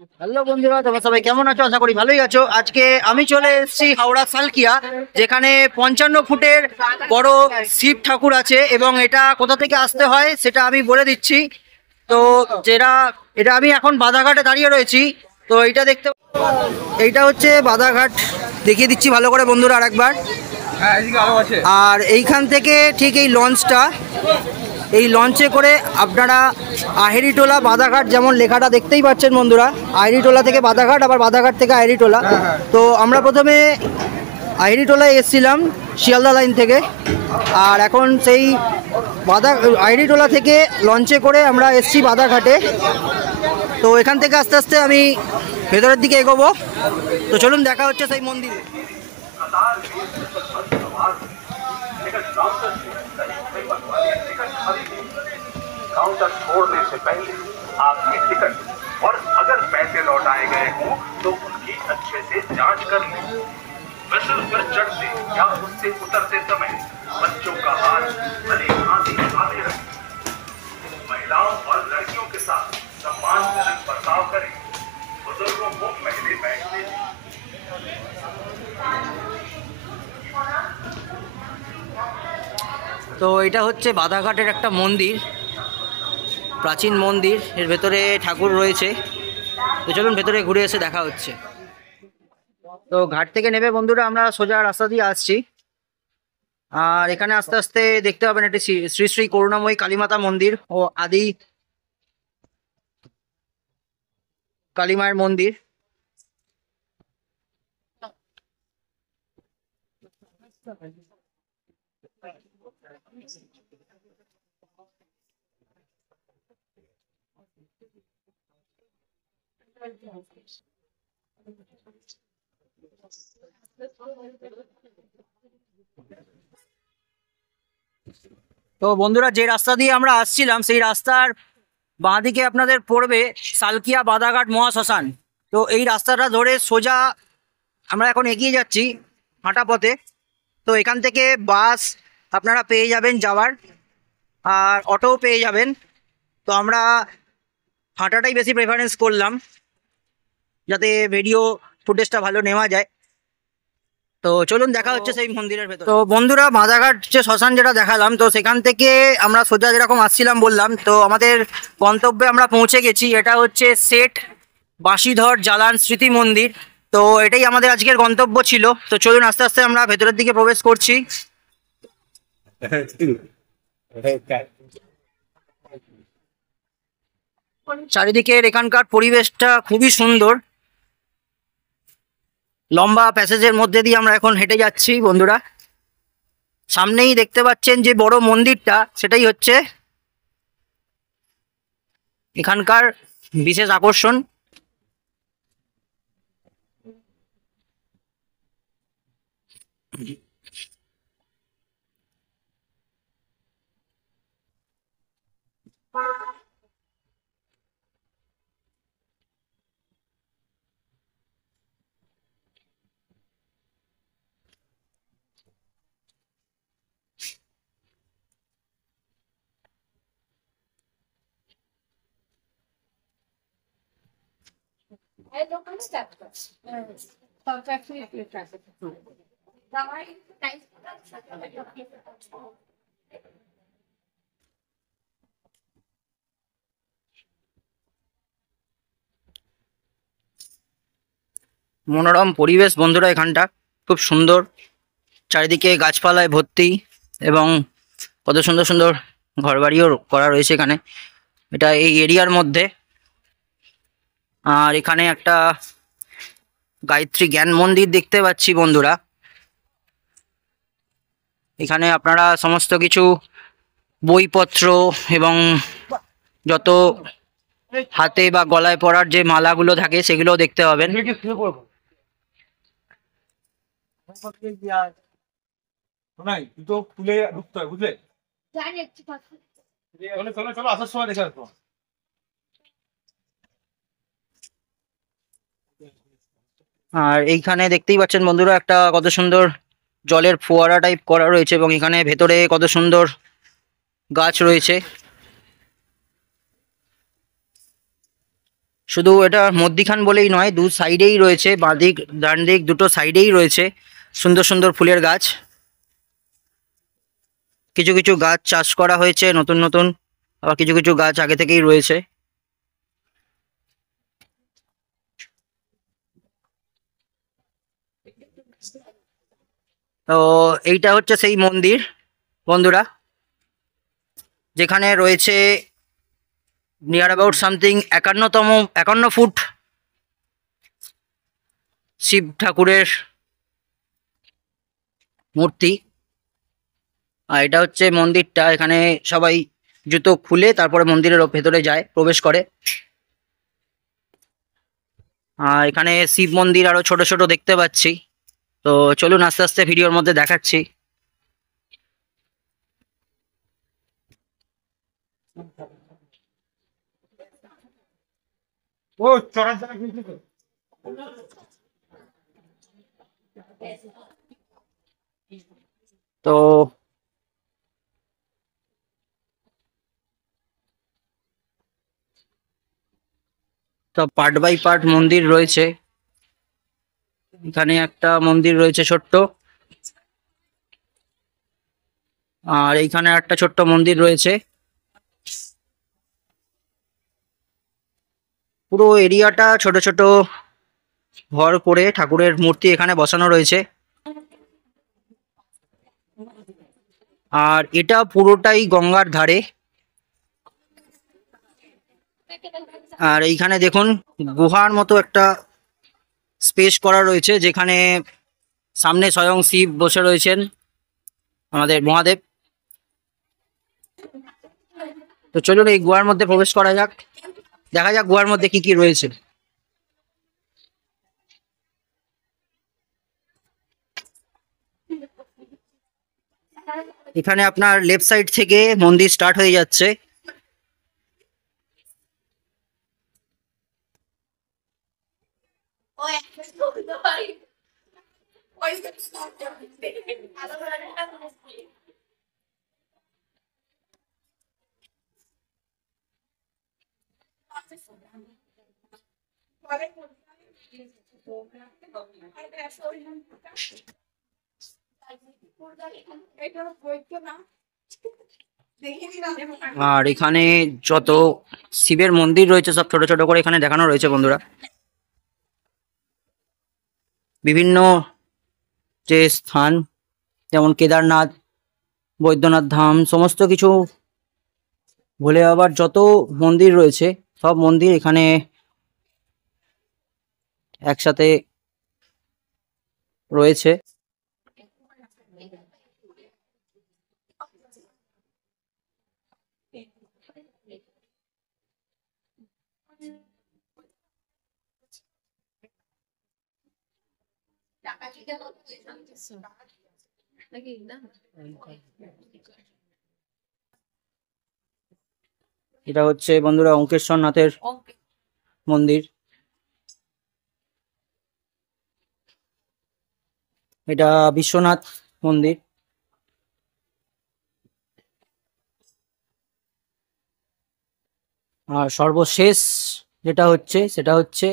Hello বন্ধুরা, তোমরা সবাই কেমন আছো? আশা করি ভালোই আছো। আজকে আমি চলে এসেছি হাওড়া সালকিয়া, যেখানে 55 ফুটের বড় শিব ঠাকুর আছে এবং এটা কোথা থেকে আসতে হয় সেটা আমি বলে দিচ্ছি। তো যেটা এটা আমি এখন বাধাঘাটে দাঁড়িয়ে রয়েছি। তো এইটা হচ্ছে বাধাঘাট, দেখিয়ে দিচ্ছি ভালো করে বন্ধুরা আরেকবার। হ্যাঁ, এদিকে আরো আছে। আর এইখান থেকে ঠিক এই লঞ্চে করে আপনারা আহেরিটোলা বাধাঘাট, যেমন লেখাটা দেখতেই পাচ্ছেন বন্ধুরা, আহেরিটোলা থেকে বাধাঘাট, আবার বাধাঘাট থেকে আহেরিটোলা। তো আমরা প্রথমে আহেরিটোলায় এসেছিলাম শিয়ালদা লাইন থেকে, আর এখন সেই আহেরিটোলা থেকে লঞ্চে করে আমরা এসছি বাধাঘাটে। তো এখান থেকে আস্তে আস্তে আমি ভেতরের দিকে এগোবো। তো চলুন, দেখা হচ্ছে সেই মন্দিরে। काउंटर छोड़ने से पहले आपकी टिकट और अगर पैसे लौटाए गए हों तो उनकी अच्छे से जांच कर लें। वेसल पर चढ़ते या उससे उतरते समय बच्चों का हाथ भली भांति थामे रखें। महिलाओं और लड़कियों के साथ सम्मानजनक बर्ताव करें। बुजुर्गों को पहले बैठने दें। তো এটা হচ্ছে বাধাঘাটের একটা মন্দির, প্রাচীন মন্দির, এর ভেতরে ঠাকুর রয়েছে। তো চলুন ভেতরে ঘুরে এসে দেখা হচ্ছে। তো ঘাট থেকে নেমে বন্ধুরা আমরা সোজা রাস্তা দিয়ে আসছি, আর এখানে আস্তে আস্তে দেখতে পাবেন একটি শ্রী শ্রী করুণাময়ী কালীমাতা মন্দির ও আদি কালীমায়ের মন্দির। তো বন্ধুরা, যে রাস্তা দিয়ে আমরা আসছিলাম সেই রাস্তার বাঁদিকে আপনাদের পড়বে সালকিয়া বাধাঘাট মহাশ্মশান। তো এই রাস্তাটা ধরে সোজা আমরা এখন এগিয়ে যাচ্ছি হাঁটা পথে। তো এখান থেকে বাস আপনারা পেয়ে যাবেন যাওয়ার, আর অটোও পেয়ে যাবেন। তো আমরা হাঁটাটাই বেশি প্রেফারেন্স করলাম, যাতে ভিডিও ফুটেজটা ভালো নেওয়া যায়। তো চলুন দেখা হচ্ছে সেই মন্দিরের ভেতর। তো বন্ধুরা, বাধাঘাট যে শ্মশান যেটা দেখালাম, তো সেখান থেকে আমরা সোজা যেরকম আসছিলাম বললাম, তো আমাদের গন্তব্যে আমরা পৌঁছে গেছি। এটা হচ্ছে শেঠ বাঁশিধর জালান স্মৃতি মন্দির। তো এটাই আমাদের আজকের গন্তব্য ছিল। তো চলুন আস্তে আস্তে আমরা ভেতরের দিকে প্রবেশ করছি। চারিদিকের এখানকার পরিবেশটা খুবই সুন্দর। লম্বা প্যাসেজের মধ্যে দিয়ে আমরা এখন হেঁটে যাচ্ছি বন্ধুরা। সামনেই দেখতে পাচ্ছেন যে বড় মন্দিরটা, সেটাই হচ্ছে এখানকার বিশেষ আকর্ষণ। মনোরম পরিবেশ বন্ধুরা, এখানটা খুব সুন্দর, চারিদিকে গাছপালায় ভর্তি এবং কত সুন্দর সুন্দর ঘরবাড়িও করা রয়েছে এখানে, এটা এই এরিয়ার মধ্যে। আর এখানে একটা গায়ত্রী জ্ঞান মন্দির দেখতে পাচ্ছি বন্ধুরা। এখানে আপনারা সমস্ত কিছু বইপত্র এবং যত হাতে বা গলায় পরার যে মালাগুলো থাকে সেগুলো দেখতে পাবেন। খুলে ঢুকতে হয়, বুঝলে? চলো চলো, আসার সময় দেখে আসবো। আর এইখানে দেখতেই পাচ্ছেন বন্ধুরা, একটা কত সুন্দর জলের ফোয়ারা টাইপ করা রয়েছে এবং এখানে ভেতরে কত সুন্দর গাছ রয়েছে। শুধু এটা মধ্যিখান বলেই নয়, দু সাইডেই রয়েছে, বাঁ দিক ডান দিক দুটো সাইডেই রয়েছে সুন্দর সুন্দর ফুলের গাছ। কিছু কিছু গাছ চাষ করা হয়েছে নতুন নতুন, আবার কিছু কিছু গাছ আগে থেকেই রয়েছে। তো এইটা হচ্ছে সেই মন্দির বন্ধুরা, যেখানে রয়েছে near about something 51 foot Shiv ঠাকুরের মূর্তি। আর এটা হচ্ছে মন্দিরটা, এখানে সবাই জুতো খুলে তারপরে মন্দিরের ভেতরে যায়, প্রবেশ করে। আর এখানে শিব মন্দির আরো ছোট ছোট দেখতে পাচ্ছি। তো চলুন আস্তে আস্তে ভিডিওর মধ্যে দেখাচ্ছি। ও চড়ার জায়গা কিন্তু তো। তো সব পার্ট বাই পার্ট মন্দির রয়েছে। এখানে একটা মন্দির রয়েছে ছোট্ট, আর এইখানে একটা ছোট্ট মন্দির রয়েছে। পুরো এরিয়াটা ছোট ছোট ঘর করে ঠাকুরের মূর্তি এখানে বসানো রয়েছে। আর এটা পুরোটাই গঙ্গার ধারে। আর এইখানে দেখুন গুহার মতো একটা স্পেস করা রয়েছে, যেখানে সামনে স্বয়ং শিব বসে রয়েছেন, আমাদের মহাদেব। তো চলুন এই গুহার মধ্যে প্রবেশ করা যাক, দেখা যাক গুহার মধ্যে কি কি রয়েছে। এখানে আপনার লেফট সাইড থেকে মন্দির স্টার্ট হয়ে যাচ্ছে। আর এখানে যত শিবের মন্দির রয়েছে সব ছোট ছোট করে এখানে দেখানো রয়েছে বন্ধুরা। বিভিন্ন যে স্থান, যেমন কেদারনাথ, বৈদ্যনাথ ধাম, সমস্ত কিছু ভোলে বাবার যত মন্দির রয়েছে সব মন্দির এখানে একসাথে রয়েছে। এটা হচ্ছে বন্ধুরা অঙ্কেশ্বর নাথের মন্দির। এটা বিশ্বনাথ মন্দির। আর সর্বশেষ যেটা হচ্ছে সেটা হচ্ছে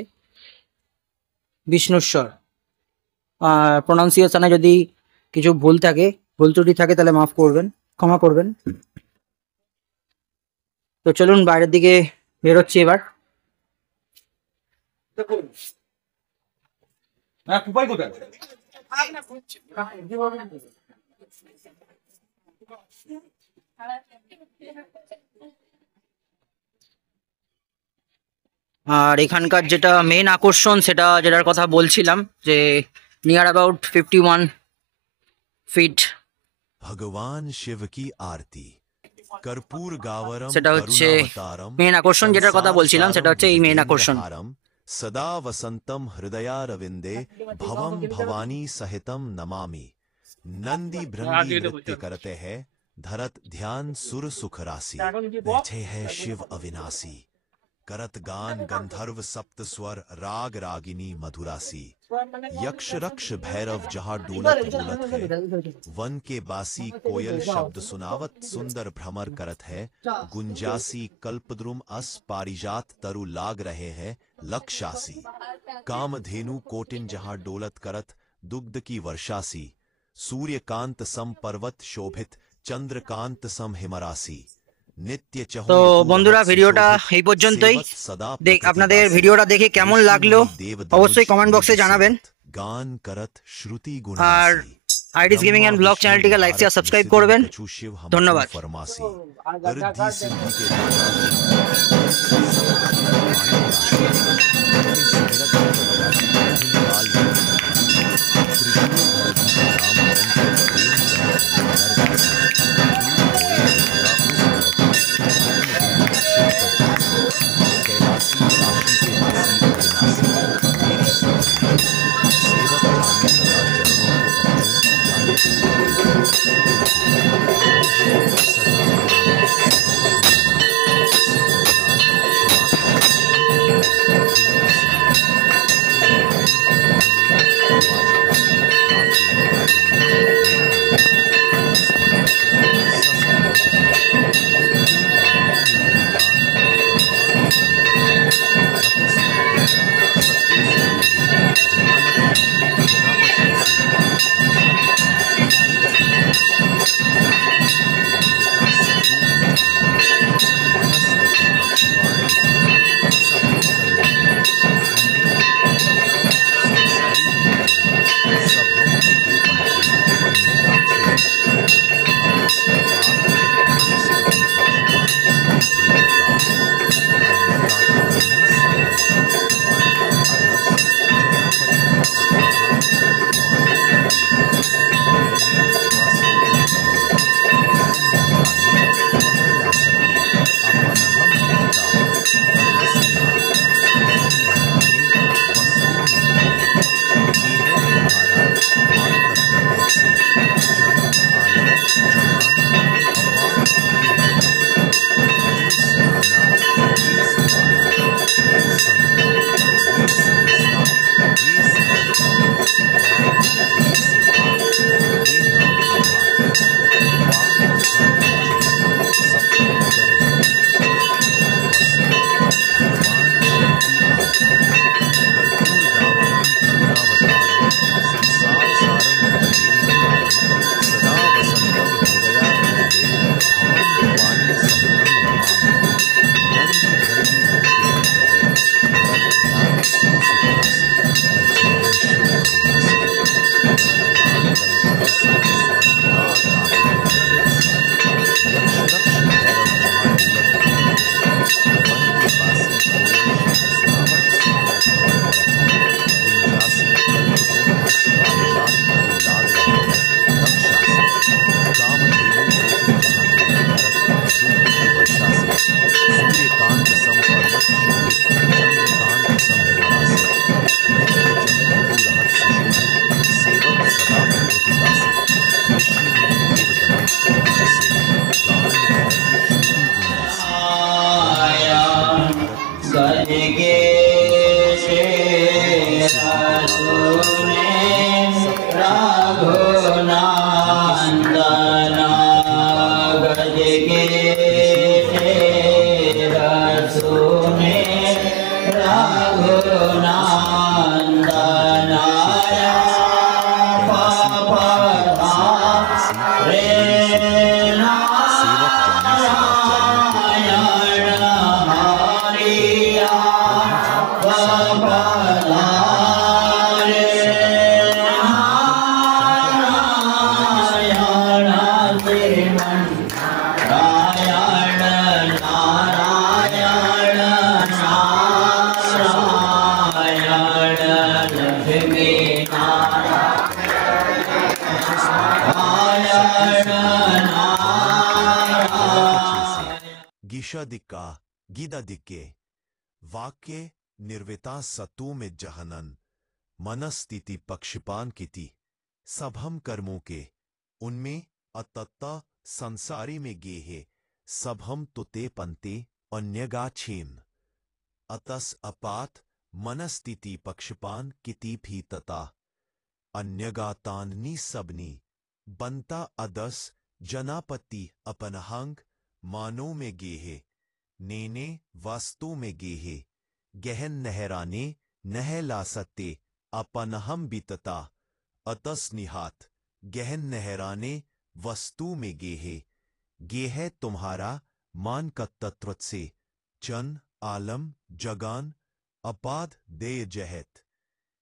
বিষ্ণুশ্বর। প্রোনাউন্সিয়েশনে যদি কিছু ভুল থাকে, ভুল ত্রুটি থাকে, তাহলে মাফ করবেন, ক্ষমা করবেন। তো চলুন বাইরের দিকে বেরোচ্ছি এবার। দেখুন হ্যাঁ কুপাই কোথায়? আর এখানকার যেটা মেন আকর্ষণ, সেটা যেটার কথা বলছিলাম, যে নিয়ার অ্যাবাউট 51 ফিট भगवान शिव की आरती कर्पूर गावरम সেটা হচ্ছে करुणावतारम মেন আকর্ষণ, যেটার কথা বলছিলাম সেটা হচ্ছে এই মেন আকর্ষণ। संसारम सदा वसंतम हृदयारविंदे भवम भवानी सहितम नमामि नंदी भृंगी नृत्य करते हैं धरत ध्यान सुर सुख राशि बैठे है शिव अविनाशी करत गान गंधर्व सप्त स्वर राग रागिनी मधुरासी। यक्ष रक्ष भैरव जहाँ डोलत डोलत है, वन के बासी कोयल शब्द सुनावत सुंदर भ्रमर करत है। गुंजासी कल्पद्रुम अस पारिजात तरु लाग रहे हैं लक्षासी। कामधेनु कोटिन जहाँ डोलत करत दुग्ध की वर्षासी। सूर्यकांत सम पर्वत शोभित चंद्रकांत सम हिमरासी। नित्य चहुं তো ऋतु বন্ধুরা रहत ভিডিওটা सुशोभित, এই পর্যন্তই। सेवत सदा আপনাদের प्रकृतिवासी। ভিডিওটা দেখে কেমন লাগলো ऋषि मुनि देव অবশ্যই धनुष কমেন্ট বক্সে निज জানাবেন। सेवत, গান করত শ্রুতি আর গুণরাসি। আইডিস গেমিং অ্যান্ড ব্লগ চ্যানেলটিকে লাইক শেয়ার সাবস্ক্রাইব করবেন। ধন্যবাদ। फरमासी रिद्धि सिद्धि के गिशदिका गिददिके वाक्य निर्विता सतु में जहनन मनस्थिति पक्षपान किति सबहम कर्मों के उनमें अतत्ता संसारी में गेहे सबहम तुते पंते अन्यगा छेम अतस अपात मनस्थिति पक्षपान किति भी तता अन्यगातान्नी सबनी बनता अदस जनापति अपनहंग मानो में गेहे नेने वास्तु में गेहे गहन नहराने नह ला सत्ते अपनहम बीतता अतस निहात गहन नहराने वस्तु में गेहे गेह तुम्हारा मान का तत्व से चन आलम जगान अपाद दे जहत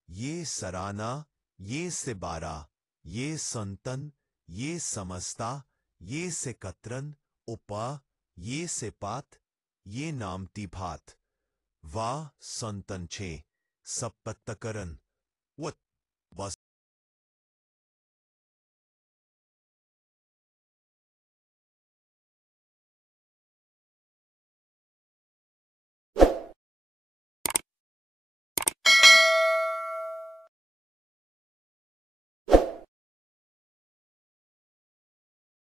ये सराना ये सिबारा ये संतन ये समस्ता ये से कतरन उपा ये से पात ये नामती भात वाह संतन छे सपत्तकरन वत